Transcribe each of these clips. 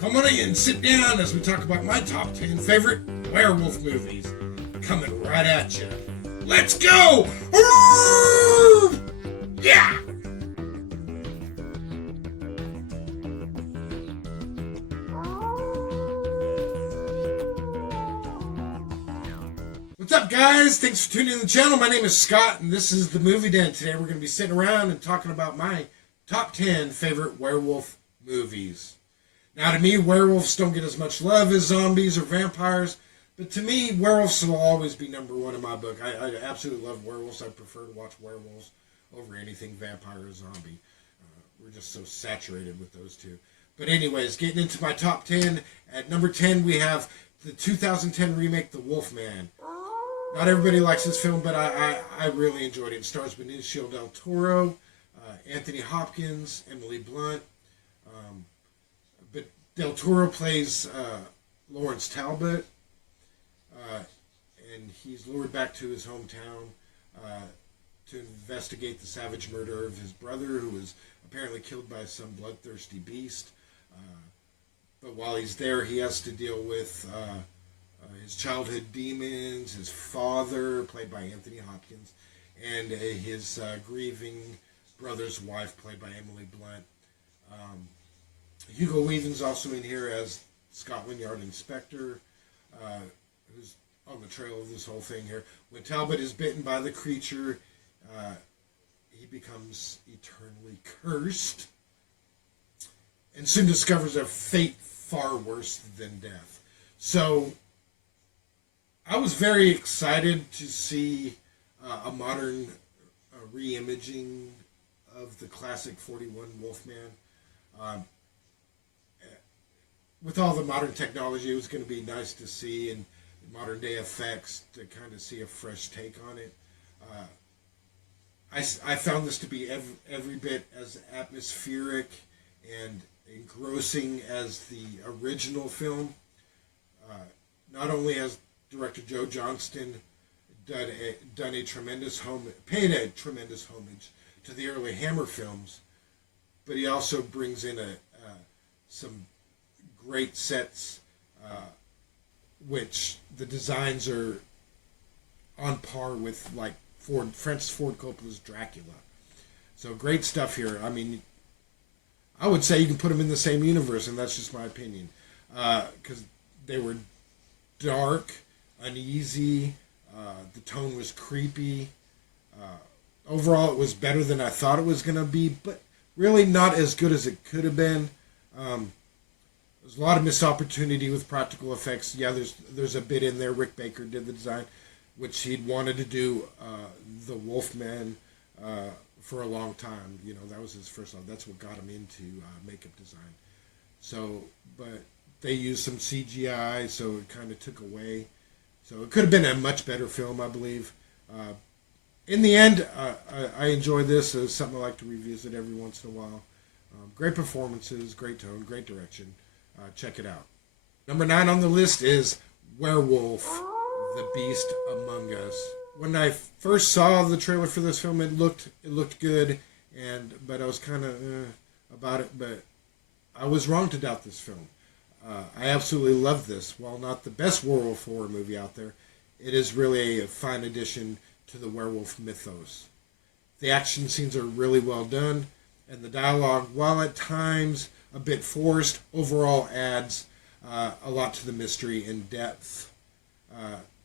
Come on in, sit down as we talk about my top 10 favorite werewolf movies. Coming right at you. Let's go! Yeah! What's up, guys? Thanks for tuning in to the channel. My name is Scott, and this is the Movie Den. Today we're going to be sitting around and talking about my top 10 favorite werewolf movies. Now, to me, werewolves don't get as much love as zombies or vampires, but to me, werewolves will always be number one in my book. I absolutely love werewolves. I prefer to watch werewolves over anything vampire or zombie. We're just so saturated with those two. But anyways, getting into my top 10. At number 10, we have the 2010 remake, The Wolfman. Not everybody likes this film, but I really enjoyed it. It stars Benicio del Toro, Anthony Hopkins, Emily Blunt. But Del Toro plays Lawrence Talbot, and he's lured back to his hometown to investigate the savage murder of his brother, who was apparently killed by some bloodthirsty beast. But while he's there, he has to deal with his childhood demons, his father, played by Anthony Hopkins, and his grieving brother's wife, played by Emily Blunt. Hugo Weaving's also in here as Scotland Yard Inspector, who's on the trail of this whole thing here. When Talbot is bitten by the creature, he becomes eternally cursed and soon discovers a fate far worse than death. So I was very excited to see a modern re-imaging of the classic 41 Wolfman. With all the modern technology, it was going to be nice to see, and modern day effects, to kind of see a fresh take on it. I found this to be every bit as atmospheric and engrossing as the original film. Not only has director Joe Johnston paid a tremendous homage to the early Hammer films, but he also brings in some great sets, which the designs are on par with, like Francis Ford Coppola's Dracula. So great stuff here. I mean, I would say you can put them in the same universe, and that's just my opinion, because they were dark, uneasy. The tone was creepy. Overall, it was better than I thought it was going to be, but really not as good as it could have been. There's a lot of missed opportunity with practical effects. Yeah, there's a bit in there. Rick Baker did the design, which he'd wanted to do the Wolfman for a long time. You know, that was his first love. That's what got him into makeup design. So, but they used some CGI, so it kind of took away. So it could have been a much better film, I believe. In the end, I enjoy this. It's something I like to revisit every once in a while. Great performances, great tone, great direction. Check it out. Number 9 on the list is Werewolf, the Beast Among Us. When I first saw the trailer for this film, it looked good, but I was kind of about it. But I was wrong to doubt this film. I absolutely love this. While not the best werewolf horror movie out there, it is really a fine addition to the werewolf mythos. The action scenes are really well done, and the dialogue, while at times a bit forced, overall adds a lot to the mystery and depth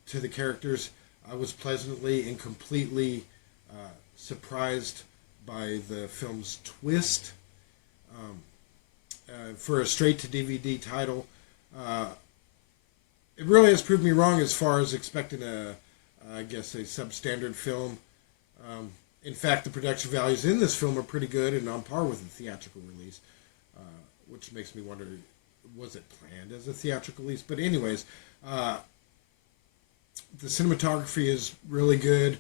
to the characters. I was pleasantly and completely surprised by the film's twist. For a straight-to-DVD title, it really has proved me wrong as far as expecting a substandard film. In fact, the production values in this film are pretty good and on par with the theatrical release, which makes me wonder, was it planned as a theatrical release? But anyways, the cinematography is really good.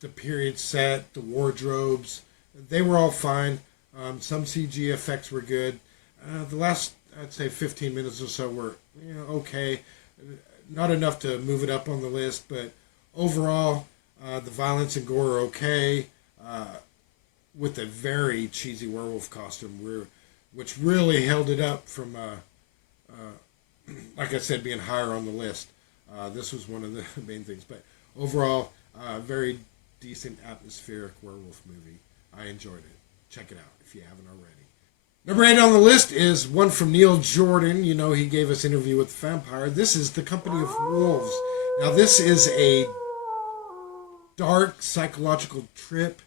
The period set, the wardrobes, they were all fine. Some CG effects were good. The last, I'd say, 15 minutes or so were okay. Not enough to move it up on the list, but overall, the violence and gore are okay. With a very cheesy werewolf costume, which really held it up from, like I said, being higher on the list. This was one of the main things. But overall, very decent atmospheric werewolf movie. I enjoyed it. Check it out if you haven't already. Number 8 on the list is one from Neil Jordan. You know, he gave us Interview with the Vampire. This is The Company of Wolves. Now, this is a dark psychological trip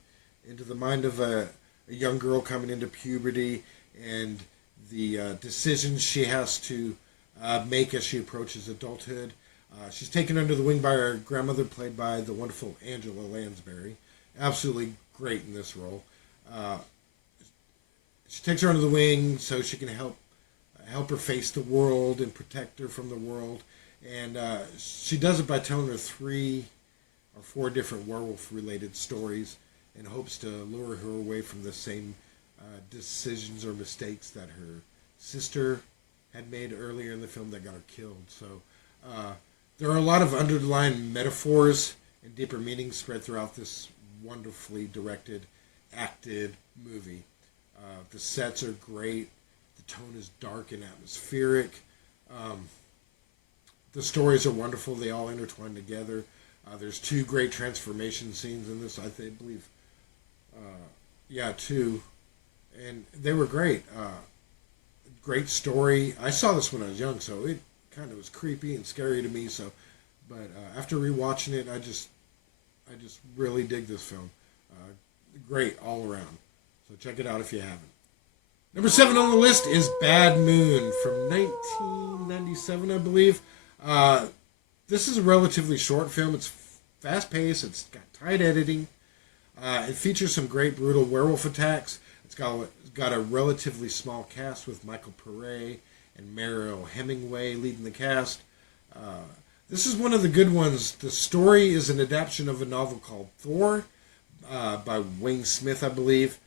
into the mind of a young girl coming into puberty and the decisions she has to make as she approaches adulthood. She's taken under the wing by her grandmother, played by the wonderful Angela Lansbury. Absolutely great in this role. She takes her under the wing so she can help her face the world and protect her from the world. And she does it by telling her 3 or 4 different werewolf-related stories in hopes to lure her away from the same decisions or mistakes that her sister had made earlier in the film that got her killed. So there are a lot of underlying metaphors and deeper meanings spread throughout this wonderfully directed, acted movie. The sets are great. The tone is dark and atmospheric. The stories are wonderful. They all intertwine together. There's 2 great transformation scenes in this, I believe. 2. And they were great. Great story. I saw this when I was young, so it kind of was creepy and scary to me. But after rewatching it, I just really dig this film. Great all around. So check it out if you haven't. Number 7 on the list is Bad Moon from 1997, I believe. This is a relatively short film. It's fast-paced. It's got tight editing. It features some great brutal werewolf attacks. It's got a relatively small cast with Michael Pare and Mariel Hemingway leading the cast. This is one of the good ones. The story is an adaptation of a novel called Thor by Wayne Smith, I believe.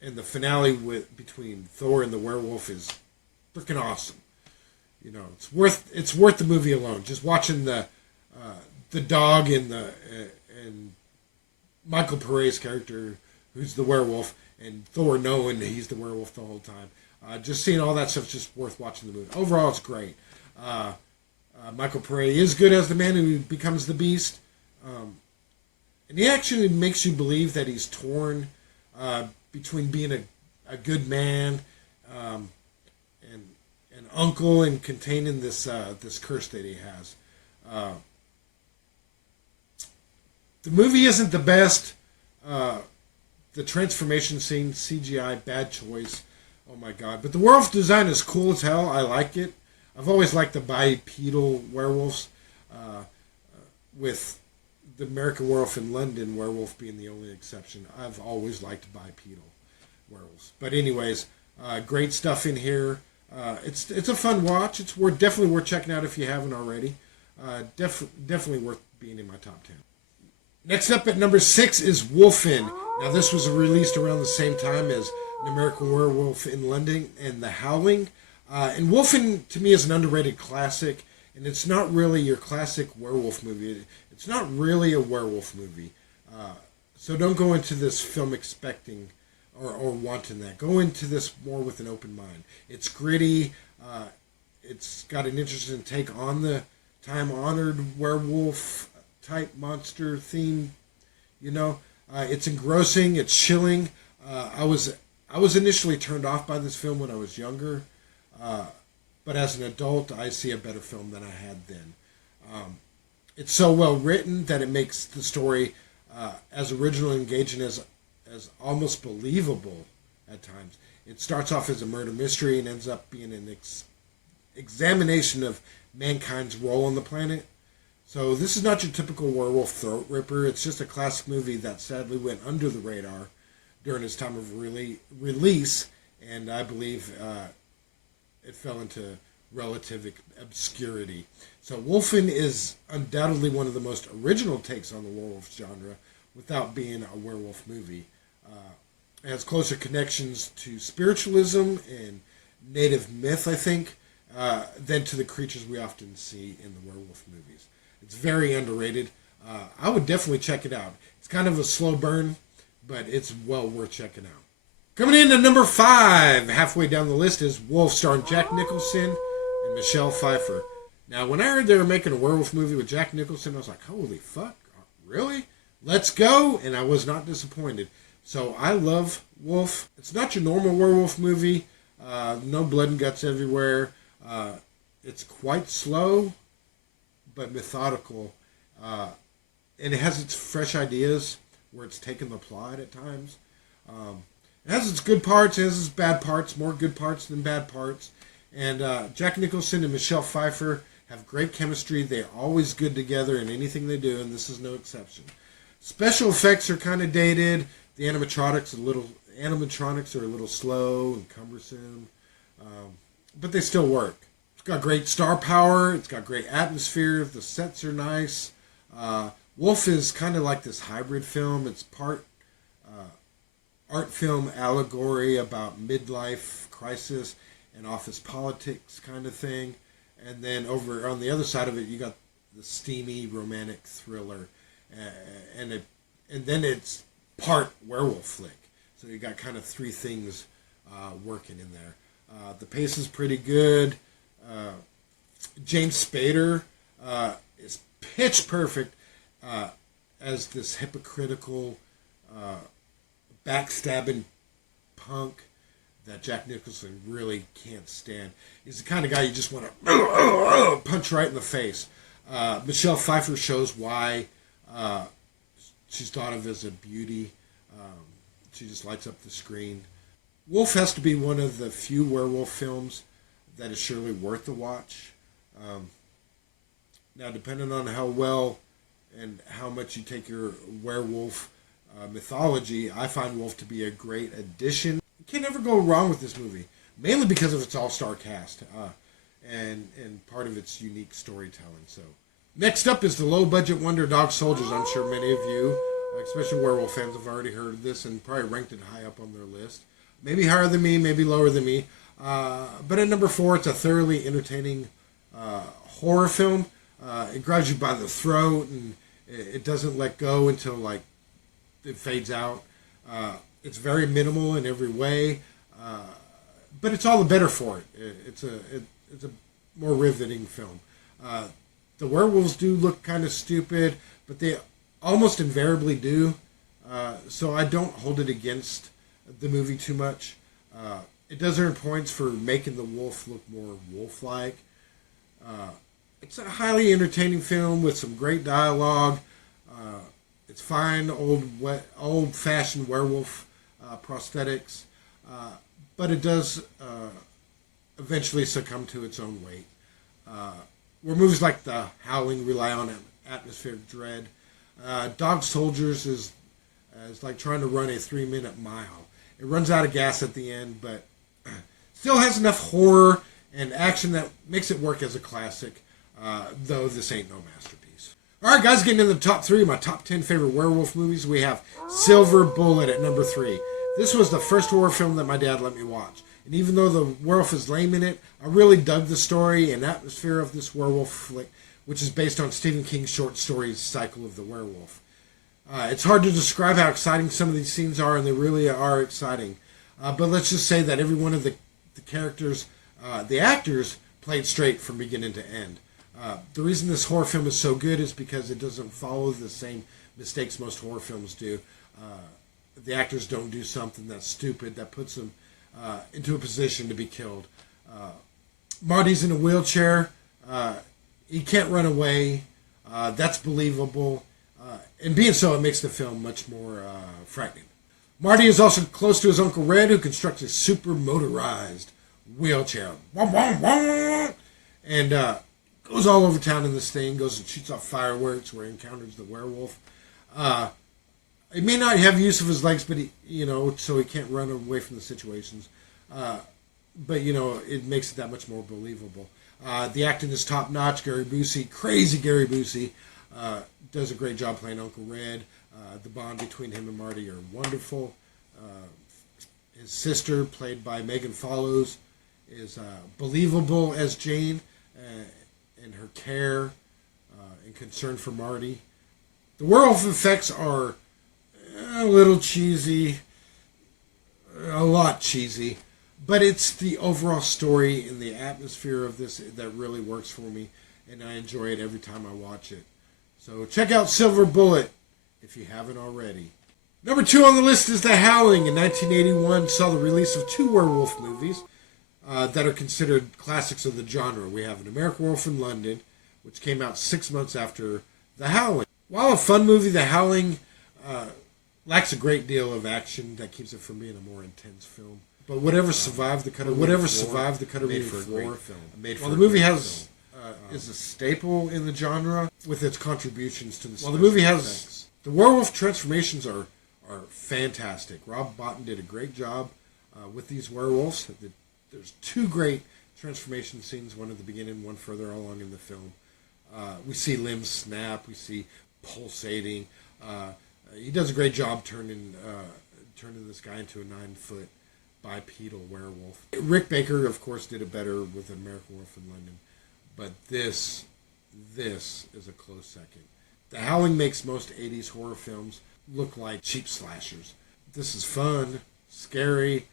And the finale between Thor and the werewolf is freaking awesome. You know, it's worth the movie alone. Just watching the dog and Michael Pare's character, who's the werewolf, and Thor knowing that he's the werewolf the whole time. Just seeing all that stuff's just worth watching the movie. Overall, it's great. Michael Pare is good as the man who becomes the beast. And he actually makes you believe that he's torn between being a good man and an uncle and containing this curse that he has. The movie isn't the best. The transformation scene, CGI, bad choice. Oh my god. But the werewolf design is cool as hell. I like it. I've always liked the bipedal werewolves, with the American Werewolf in London werewolf being the only exception. I've always liked bipedal werewolves. But anyways, great stuff in here. It's a fun watch. It's definitely worth checking out if you haven't already. Definitely worth being in my top 10. Next up at number 6 is Wolfen. Now this was released around the same time as An American Werewolf in London and The Howling. And Wolfen, to me, is an underrated classic. And it's not really your classic werewolf movie. It's not really a werewolf movie. So don't go into this film expecting or wanting that. Go into this more with an open mind. It's gritty. It's got an interesting take on the time-honored werewolf type monster theme. You know, it's engrossing. It's chilling. I was initially turned off by this film when I was younger, but as an adult, I see a better film than I had then. It's so well written that it makes the story as original and engaging as almost believable at times. It starts off as a murder mystery and ends up being an examination of mankind's role on the planet. So this is not your typical werewolf throat ripper. It's just a classic movie that sadly went under the radar during its time of release, and I believe it fell into relative obscurity. So Wolfen is undoubtedly one of the most original takes on the werewolf genre without being a werewolf movie. It has closer connections to spiritualism and native myth, I think, than to the creatures we often see in the werewolf movies. It's very underrated. I would definitely check it out. It's kind of a slow burn, but it's well worth checking out. Coming in at number 5, halfway down the list, is Wolf, starring Jack Nicholson and Michelle Pfeiffer. Now, when I heard they were making a werewolf movie with Jack Nicholson, I was like, holy fuck, really? Let's go! And I was not disappointed. So I love Wolf. It's not your normal werewolf movie. No blood and guts everywhere. It's quite slow, but methodical. And it has its fresh ideas where it's taken the plot at times. It has its good parts, it has its bad parts, more good parts than bad parts. And Jack Nicholson and Michelle Pfeiffer have great chemistry. They're always good together in anything they do, and this is no exception. Special effects are kind of dated. The animatronics are a little slow and cumbersome, but they still work. It's got great star power. It's got great atmosphere. The sets are nice. Wolf is kind of like this hybrid film. It's part art film allegory about midlife crisis and office politics kind of thing. And then over on the other side of it, you got the steamy romantic thriller. And then it's part werewolf flick. So you got kind of three things working in there. The pace is pretty good. James Spader is pitch perfect as this hypocritical, backstabbing punk that Jack Nicholson really can't stand. He's the kind of guy you just want to punch right in the face. Michelle Pfeiffer shows why she's thought of as a beauty. She just lights up the screen. Wolf has to be one of the few werewolf films that is surely worth the watch. Now, depending on how well and how much you take your werewolf mythology, I find Wolf to be a great addition. You can never go wrong with this movie, mainly because of its all-star cast and part of its unique storytelling. So, next up is the low-budget wonder Dog Soldiers. I'm sure many of you, especially werewolf fans, have already heard of this and probably ranked it high up on their list. Maybe higher than me, maybe lower than me. But at number 4, it's a thoroughly entertaining horror film. It grabs you by the throat, and it doesn't let go until like it fades out. It's very minimal in every way, but it's all the better for it. It's a more riveting film. The werewolves do look kind of stupid, but they almost invariably do. So I don't hold it against the movie too much. It does earn points for making the wolf look more wolf-like. It's a highly entertaining film with some great dialogue. It's fine, old-fashioned werewolf prosthetics, but it does eventually succumb to its own weight. Where movies like The Howling rely on atmospheric dread, Dog Soldiers is like trying to run a 3-minute mile. It runs out of gas at the end, but still has enough horror and action that makes it work as a classic, though this ain't no masterpiece. All right, guys, getting into the top 3 of my top 10 favorite werewolf movies, we have Silver Bullet at number 3. This was the first horror film that my dad let me watch. And even though the werewolf is lame in it, I really dug the story and atmosphere of this werewolf flick, which is based on Stephen King's short story Cycle of the Werewolf. It's hard to describe how exciting some of these scenes are, and they really are exciting. But let's just say that every one of the characters, the actors, played straight from beginning to end. The reason this horror film is so good is because it doesn't follow the same mistakes most horror films do. The actors don't do something that's stupid that puts them into a position to be killed. Marty's in a wheelchair. He can't run away. That's believable. And being so, it makes the film much more frightening. Marty is also close to his Uncle Red, who constructs a super motorized wheelchair. And goes all over town in this thing, goes and shoots off fireworks where he encounters the werewolf. He may not have use of his legs, but so he can't run away from the situations. But it makes it that much more believable. The acting is top notch. Gary Busey, crazy Gary Busey, does a great job playing Uncle Red. The bond between him and Marty are wonderful. His sister, played by Megan Follows, is believable as Jane, and her care and concern for Marty. The werewolf effects are a little cheesy. a lot cheesy. But it's the overall story and the atmosphere of this that really works for me. And I enjoy it every time I watch it. So check out Silver Bullet if you haven't already. Number 2 on the list is The Howling. In 1981, saw the release of 2 werewolf movies that are considered classics of the genre. We have An American Werewolf in London, which came out 6 months after The Howling. While a fun movie, The Howling lacks a great deal of action that keeps it from being a more intense film. But whatever survived the cut of made for a great film. Well, the movie is a staple in the genre with its contributions to the. Well, the movie has the werewolf transformations are fantastic. Rob Bottin did a great job with these werewolves. There's 2 great transformation scenes, one at the beginning, one further along in the film. We see limbs snap, we see pulsating. He does a great job turning this guy into a 9-foot bipedal werewolf. Rick Baker, of course, did it better with American Werewolf in London, but this is a close second. The Howling makes most 80s horror films look like cheap slashers. This is fun, scary,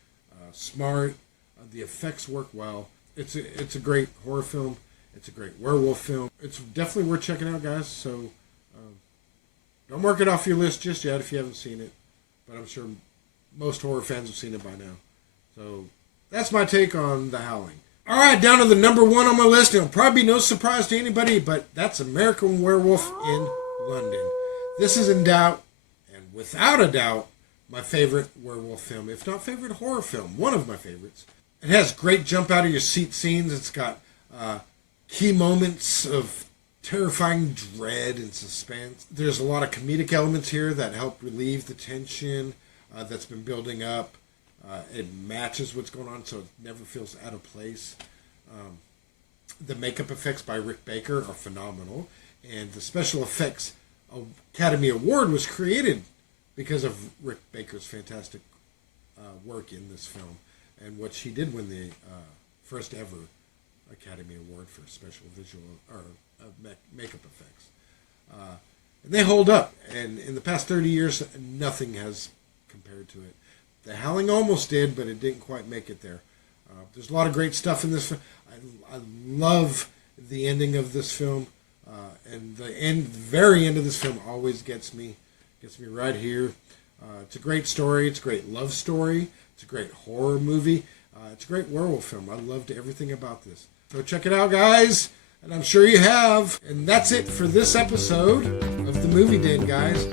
smart. The effects work well. It's a great horror film. It's a great werewolf film. It's definitely worth checking out, guys. So don't mark it off your list just yet if you haven't seen it. But I'm sure most horror fans have seen it by now. So that's my take on The Howling. All right, down to the number 1 on my list. It'll probably be no surprise to anybody, but that's American Werewolf in London. This is in doubt, and without a doubt, my favorite werewolf film, if not favorite horror film, one of my favorites. It has great jump out of your seat scenes. It's got key moments of terrifying dread and suspense. There's a lot of comedic elements here that help relieve the tension that's been building up. It matches what's going on, so it never feels out of place. The makeup effects by Rick Baker are phenomenal, and the special effects Academy Award was created because of Rick Baker's fantastic work in this film, and what she did win the first ever Academy Award for special visual or makeup effects. And they hold up, and in the past 30 years, nothing has compared to it. The Howling almost did, but it didn't quite make it there. There's a lot of great stuff in this film. I love the ending of this film, and the very end of this film always gets me right here. It's a great story. It's a great love story. It's a great horror movie. It's a great werewolf film. I loved everything about this. So check it out, guys, and I'm sure you have. And that's it for this episode of The Movie Den, guys.